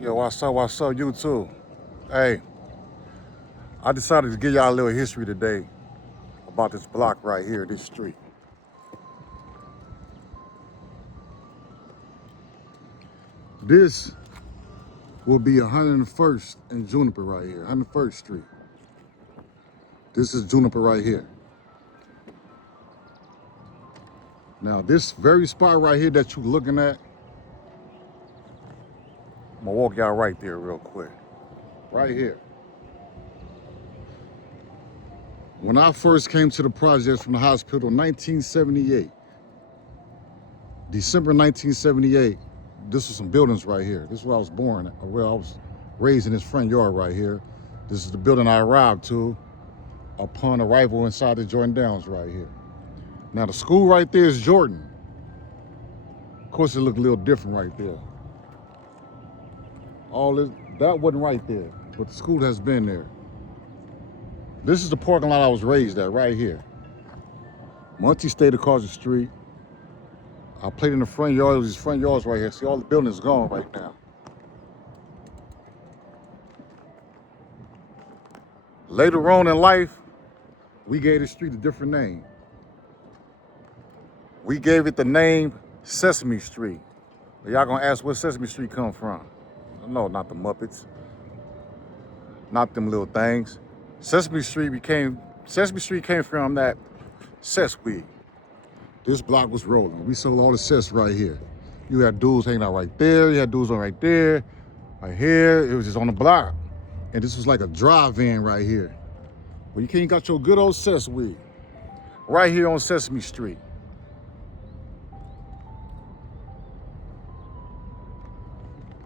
Yo, what's up, you too? Hey, I decided to give y'all a little history today about this block right here, this street. This will be 101st and Juniper right here, 101st Street. This is Juniper right here. Now, this very spot right here that you're looking at, I'm gonna walk y'all right there real quick. Right here. When I first came to the projects from the hospital in 1978, December 1978, this was some buildings right here. This is where I was born, where I was raised in this front yard right here. This is the building I arrived to upon arrival inside the Jordan Downs right here. Now the school right there is Jordan. Of course it looked a little different right there. All this, that wasn't right there, but the school has been there. This is the parking lot I was raised at right here. Monty stayed across the street. I played in the front yard. It was these front yards right here. See, all the buildings gone right now. Later on in life, we gave the street a different name. We gave it the name Sesame Street. Y'all gonna ask where Sesame Street come from? No, not the Muppets. Not them little things. Sesame Street came from that cess weed. This block was rolling. We sold all the cess right here. You had dudes hanging out right there. You had dudes on right there. Right here. It was just on the block. And this was like a drive-in right here. Well, you can't got your good old cess weed. Right here on Sesame Street.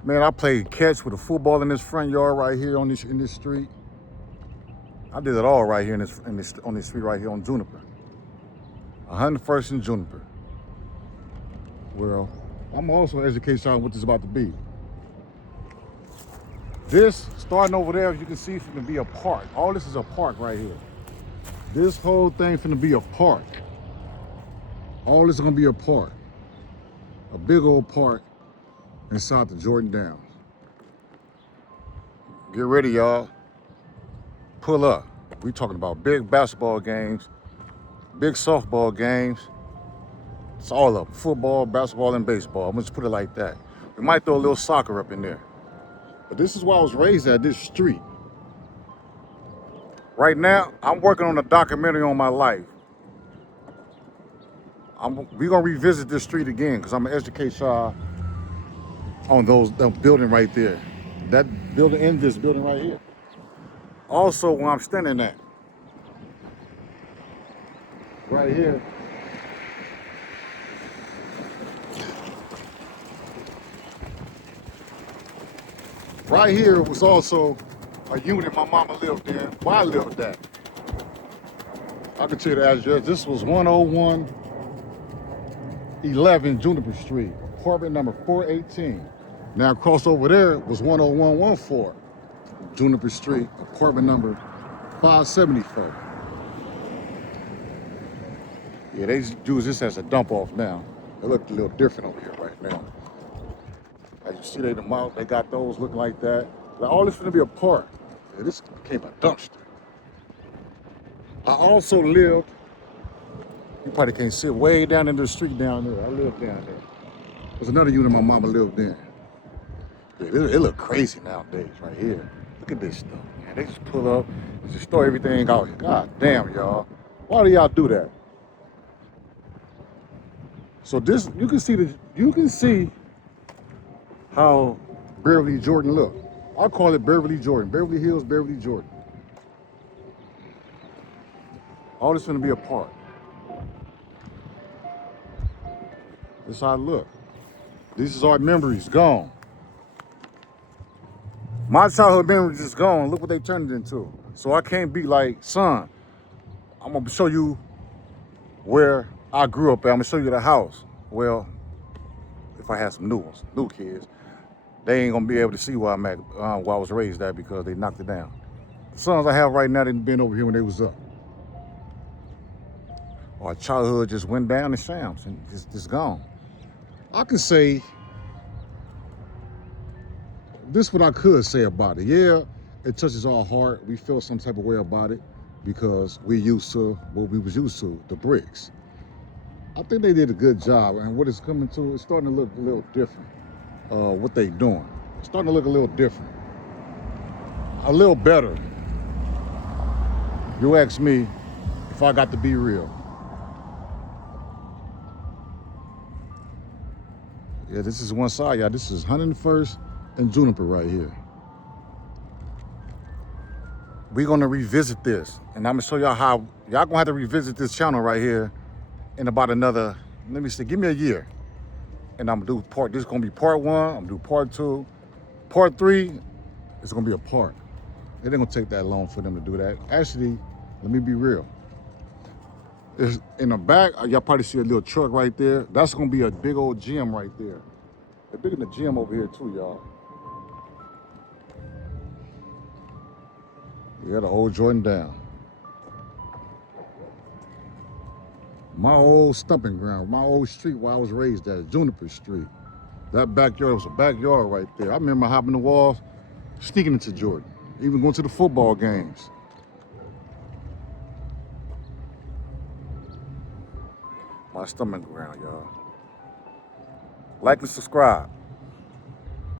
Man, I played catch with a football in this front yard right here in this street. I did it all right here on this street right here on Juniper. 101st and Juniper. Well, I'm also educating y'all on what this is about to be. This, starting over there, as you can see, is going to be a park. All this is a park right here. This whole thing finna be a park. All this is gonna be a park. A big old park inside the Jordan Downs. Get ready, y'all. Pull up. We talking about big basketball games, big softball games. It's all of them. Football, basketball, and baseball. I'm gonna just put it like that. We might throw a little soccer up in there. But this is where I was raised at, this street. Right now, I'm working on a documentary on my life. We're gonna revisit this street again because I'm gonna educate y'all on that building right there. That building and this building right here. Also, where I'm standing at, right here, right here was also a unit my mama lived in, where I lived at. I can tell you the address. This was 10111 Juniper Street, apartment number 418. Now across over there was 10114 Juniper Street, apartment number 574. Yeah, they use this as a dump off now. It looked a little different over here right now. As you see, they got those looking like that. Like, all this is gonna be a park. Yeah, this became a dumpster. I also lived, you probably can't see it, way down in the street down there. I lived down there. There's another unit my mama lived in. Yeah, it look crazy nowadays right here. Look at this stuff, man. They just pull up, and just throw everything out here. God damn, y'all. Why do y'all do that? So this, you can see how Beverly Jordan look. I call it Beverly Jordan. Beverly Hills, Beverly Jordan. All this gonna be a park. This is how I look. These is our memories gone. My childhood memories is gone. Look what they turned it into. So I can't be like, son, I'm gonna show you where I grew up at. I'm gonna show you the house. Well, if I had some new ones, new kids, they ain't gonna be able to see where I'm at, where I was raised at, because they knocked it down. The sons I have right now didn't been over here when they was up. Our childhood just went down in shams and just gone. I can say this is what I could say about it. Yeah, it touches our heart. We feel some type of way about it because we used to what we was used to, the bricks. I think they did a good job, and what it's coming to, it's starting to look a little different. What they doing, it's starting to look a little different, a little better. You ask me if I got to be real. Yeah, this is one side, y'all. This is 101st and Juniper right here. We're gonna revisit this, and I'm gonna show y'all how y'all gonna have to revisit this channel right here in about another, let me see, give me a year. And I'm gonna do this is gonna be part one, I'm gonna do part two. Part three is gonna be a park. It ain't gonna take that long for them to do that. Actually, let me be real. It's in the back, y'all probably see a little truck right there. That's gonna be a big old gym right there. They're bigger than the gym over here too, y'all. Yeah, the old Jordan down. My old stomping ground, my old street where I was raised at, Juniper Street. That backyard was a backyard right there. I remember hopping the walls, sneaking into Jordan, even going to the football games. My stomach ground, y'all. Like and subscribe.